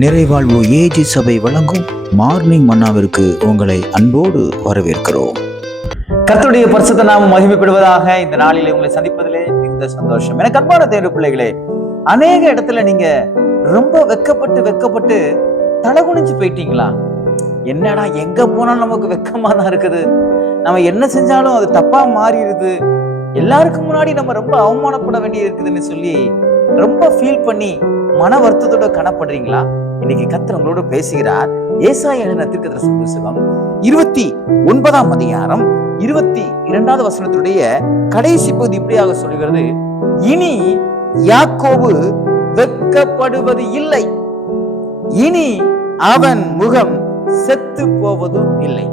நிறைவாழ்வு AG சபை வழங்கும் morning மன்னாவிற்கு உங்களை அன்போடு வரவேற்கிறோம். கர்த்தருடைய பரிசுத்த நாமம் மகிமைப்படுவதாக. இந்த நாளிலே உங்களை சந்திப்பதிலே மிகுந்த சந்தோஷம். எனக்கு அன்பான தேவ பிள்ளைகளே, அநேக இடத்துல நீங்க ரொம்ப வெக்கப்பட்டு தலகுனிஞ்சு போயிட்டீங்களா? என்னடா எங்க போனாலும் நமக்கு வெக்கமா தான் இருக்குது, நம்ம என்ன செஞ்சாலும் அது தப்பா மாறிடுது, எல்லாருக்கும் முன்னாடி நம்ம ரொம்ப அவமானப்பட வேண்டியது இருக்குதுன்னு சொல்லி ரொம்ப ஃபீல் பண்ணி மன வருத்தத்தோட காணப்படுறீங்களா? இன்னைக்கு கர்த்தர் உங்களோட பேசுகிறார். ஏசாயா எழுதின தீர்க்கதரிசன புத்தகம் 29ஆம் அதிகாரம் 22வது வசனத்துடைய கடைசி பகுதி இப்படியாக சொல்கிறது, இனி யாக்கோபு வெட்கப்படுவது இல்லை, இனி அவன் முகம் செத்து போவதும் இல்லை.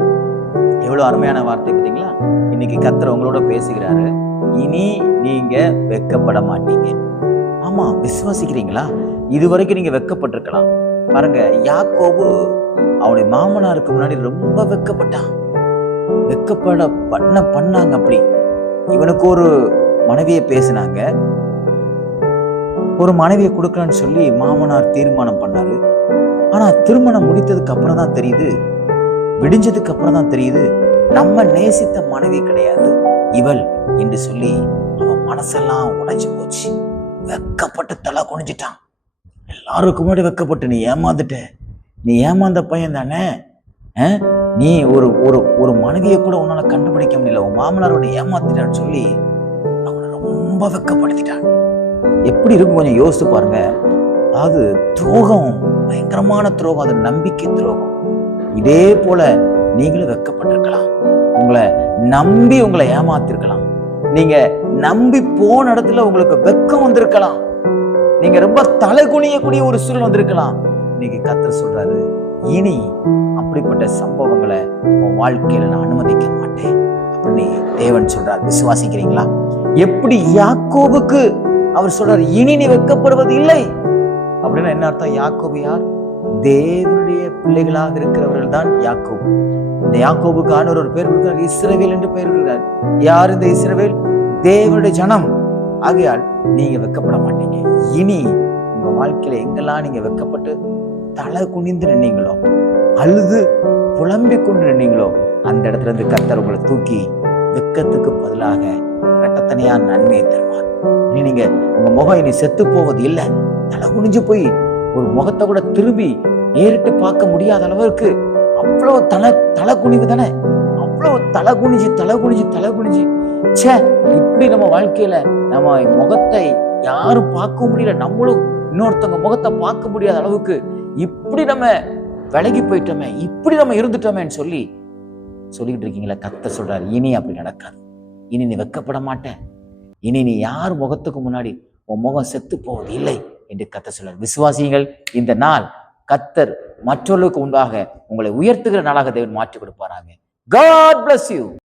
எவ்வளவு அருமையான வார்த்தை பார்த்தீங்களா? இன்னைக்கு கர்த்தர் உங்களோட பேசுகிறாரு. இனி நீங்க வெட்கப்பட மாட்டீங்க. ஆமா, விசுவாசிக்கிறீங்களா? இதுவரைக்கும் நீங்க வெட்கப்பட்டிருக்கலாம். பாருங்க, யாக்கோபு அவனுடைய மாமனாருக்கு முன்னாடி ரொம்ப வெட்கப்பட்டான். வெட்கப்பட பண்ணாங்க. அப்படி இவனுக்கு ஒரு மனைவியை பேசினாங்க, ஒரு மனைவியை கொடுக்கலான்னு சொல்லி மாமனார் தீர்மானம் பண்ணாரு. ஆனா திருமணம் முடித்ததுக்கு அப்புறம் தான் தெரியுது, விடிஞ்சதுக்கு அப்புறம் தான் தெரியுது, நம்ம நேசித்த மனைவி கிடையாது இவள் என்று சொல்லி அவன் மனசெல்லாம் உடைஞ்சு போச்சு. வெக்கப்பட்டு தலை குனிஞ்சிட்டான். எல்லாருக்கும் முன்னாடி வெக்கப்பட்டு, நீ ஏமாந்துட்ட, நீ ஏமாந்த பையன் தானே, நீ ஒரு ஒரு ஒரு மனைவியை கூட உன்னால கண்டுபிடிக்க முடியல, உன் மாமனார் உன்னை ஏமாத்திட்டான்னு சொல்லி அவனை ரொம்ப வெக்கப்படுத்திட்டான். எப்படி இருக்கும் கொஞ்சம் யோசித்து பாருங்க. அது துரோகம், பயங்கரமான துரோகம், அது நம்பிக்கை துரோகம். இதே போல நீங்களும் வெக்கப்பட்டிருக்கலாம். உங்களை நம்பி உங்களை ஏமாத்திருக்கலாம். நீங்க நம்பி போன இடத்துல உங்களுக்கு வெக்கம் வந்திருக்கலாம். நீங்க ரொம்ப தலை குனியக்கூடிய ஒரு சூழல் வந்திருக்கலாம். இன்னைக்கு கர்த்தர் சொல்றாரு, இனி அப்படிப்பட்ட சம்பவங்களை உன் வாழ்க்கையில நான் அனுமதிக்க மாட்டேன் அப்படின்னு தேவன் சொல்றார். விசுவாசிக்கிறீங்களா? எப்படி யாக்கோபுக்கு அவர் சொல்றாரு, இனி நீ வெட்கப்படுவது இல்லை அப்படின்னா என்ன அர்த்தம்? யாக்கோபு யார்? தேவனுடைய பிள்ளைகளாக இருக்கிறவர்கள் தான் யாக்கோபு. இந்த யாக்கோபுக்கு ஆண்டவர் ஒரு பேர் கொடுக்கிறார், இஸ்ரவேல் என்று பெயர் கொடுக்கிறார். யார் இந்த இஸ்ரவேல்? தேவனுடைய ஜனம். ஆகையால் நீங்க வெட்கப்பட மாட்டீங்க. இனி உங்க வாழ்க்கையில எங்கெல்லாம் நீங்க வெட்கப்பட்டு தலை குனிந்து நின்னீங்களோ, அழுது புலம்பிக் கொண்டு நின்னீங்களோ, அந்த இடத்துல இருந்து கர்த்தர் உங்களை தூக்கி வெட்கத்துக்கு பதிலாக இரட்டத்தனையா நன்மையை தருவார். நீங்க உங்க முகம் இனி செத்து போவது இல்லை. தலை குனிஞ்சு போய் ஒரு முகத்தை கூட திரும்பி ஏறிட்டு பார்க்க முடியாத அளவுக்கு அவ்வளவு தலை குனிவு தானே, அவ்வளவு தலை குனிஞ்சு இப்படி நம்ம வாழ்க்கையில நம்ம முகத்தை யாரும் பார்க்க முடியல, நம்மளும் இன்னொருத்தவங்க முகத்தை பார்க்க முடியாத அளவுக்கு இப்படி நம்ம விலகி போயிட்டோமே, இப்படி நம்ம இருந்துட்டோமேன்னு சொல்லிக்கிட்டு இருக்கீங்களா? கர்த்தர் சொல்றாரு, இனி அப்படி நடக்காது. இனி நீ வெட்கப்பட மாட்டேன். இனி நீ யார் முகத்துக்கு முன்னாடி உன் முகம் செத்து போவது இல்லை என்று கர்த்தர் சொல்றார். விசுவாசிகள், இந்த நாள் கர்த்தர் மற்றவர்களுக்கு உண்டாக உங்களை உயர்த்துகிற நாளாக தேவன் மாற்றி கொடுப்பாராங்க. God bless you.